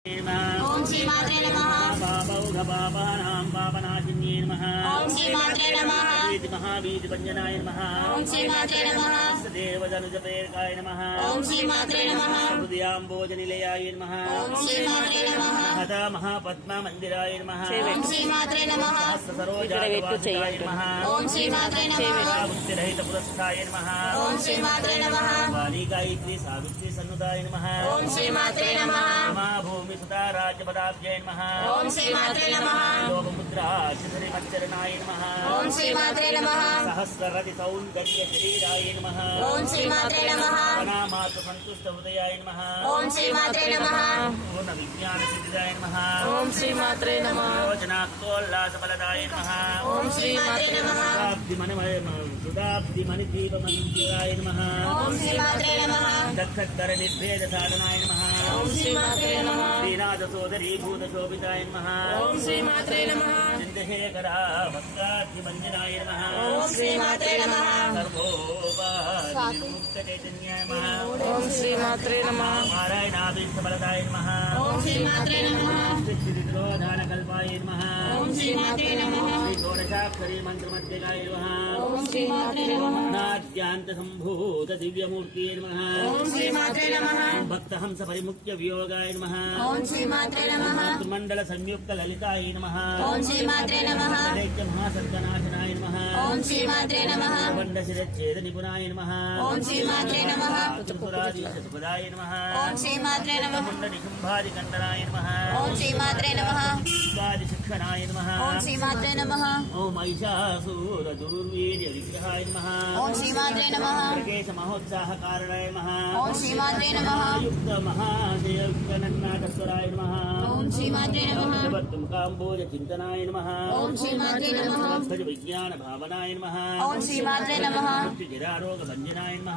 ओम श्री मात्रे नमः। पापौघपापानां पापनाशिन्ये नमः। ओम श्री मात्रे नमः। महावीतिवञ्जनाय नमः। ओम श्री मात्रे नमः। देवजनुजप्रेरकाय नमः। ओम श्री मात्रे नमः। हृदयाम्बोजनिलयाय नमः। ओम श्री मात्रे नमः। हता महापद्ममन्दिराय नमः। ओम श्री मात्रे नमः। सहस्रसरोजातवासिताय नमः। ओम श्री मात्रे नमः। बुद्धिरहितपुरस्ताय नमः। ओम श्री मात्रे नमः। वाणी गायत्री सावित्री सन्नुताय नमः। ओम श्री मात्रे नमः। भूमि सुता राज्यपदाब्जय नमः। ओम श्री मात्रे नमः। लोकमुद्रा श्रीमच्चरणाय नमः। ओम श्री मात्रे नमः। सहस्ररति सौन्दर्य शरीराय नमः। ओम श्री मात्रे नमः। प्रणामातु सन्तुष्ट हृदयाय नमः। ओम श्री मात्रे नमः। पूर्ण विज्ञान सिद्धाय नमः। ओम श्री मात्रे नमः। योजनाक्तोल्लासफलदाय नमः। ओम श्री मात्रे नमः। सुदाब्धिमणिदीपमन्दिराय नमः। ओम श्री मात्रे नमः। दक्षकर निर्भेद साधनाय नमः। ओम श्री मात्रे नमः। श्रीनाथ सोदरी भूतशोभिताय नमः। ओम श्री मात्रे नमः। चन्द्रशेखरा भक्ताद्यमञ्जनाय नमः। ओम श्री मात्रे नमः। सर्वोपनिर्मुक्तचैतन्याय नमः। ओम श्री मात्रे नमः। नारायणाभीष्टफलदाय नमः। ओम श्री मात्रे नमः। श्रीतिरोधानकल्पाय नमः। ओम श्री मात्रे नमः। श्रीषोडशाक्षरी मन्त्रमध्यगाय नमः। ओम श्री मात्रे नमः। नाद्यान्तसम्भूत दिव्यमूर्तिये नमः। ओम श्री मात्रे नमः। भक्तहंस परिमुख्य वियोगाय नमः। ओम श्री मात्रे नमः। मंडल संयुक्त ललिताय नमः। ओम श्री मात्रे नमः। दैत्य महासर्गनाशनाय नमः। ओम श्री मात्रे नमः। खण्डशिरच्छेद निपुणाय नमः। ओम श्री मात्रे नमः। त्रिपुराधीशसुपदाय नमः। ओम श्री मात्रे नमः। मुण्डनिशुम्भादिकण्डनाय नमः। ओम श्री मात्रे नमः। शिक्षणाय नमः। ओम श्री मात्रे नमः। ओम महिषासुरदुर्वीर्य विग्रहाय नमः। ओम श्री मात्रे नमः। प्रकेश महोत्साह कारणाय नमः। ओम श्री मात्रे नमः। युक्त महाशयुक्त नन्नाटस्वराय नमः। ओम श्री मात्रे नमः। जगत्तुमुखाम्बोज चिन्तनाय नमः। ओम श्री मात्रे नमः। विज्ञान भावनाय नमः। ओम श्री मात्रे नमः। जरारोग भञ्जनाय नमः।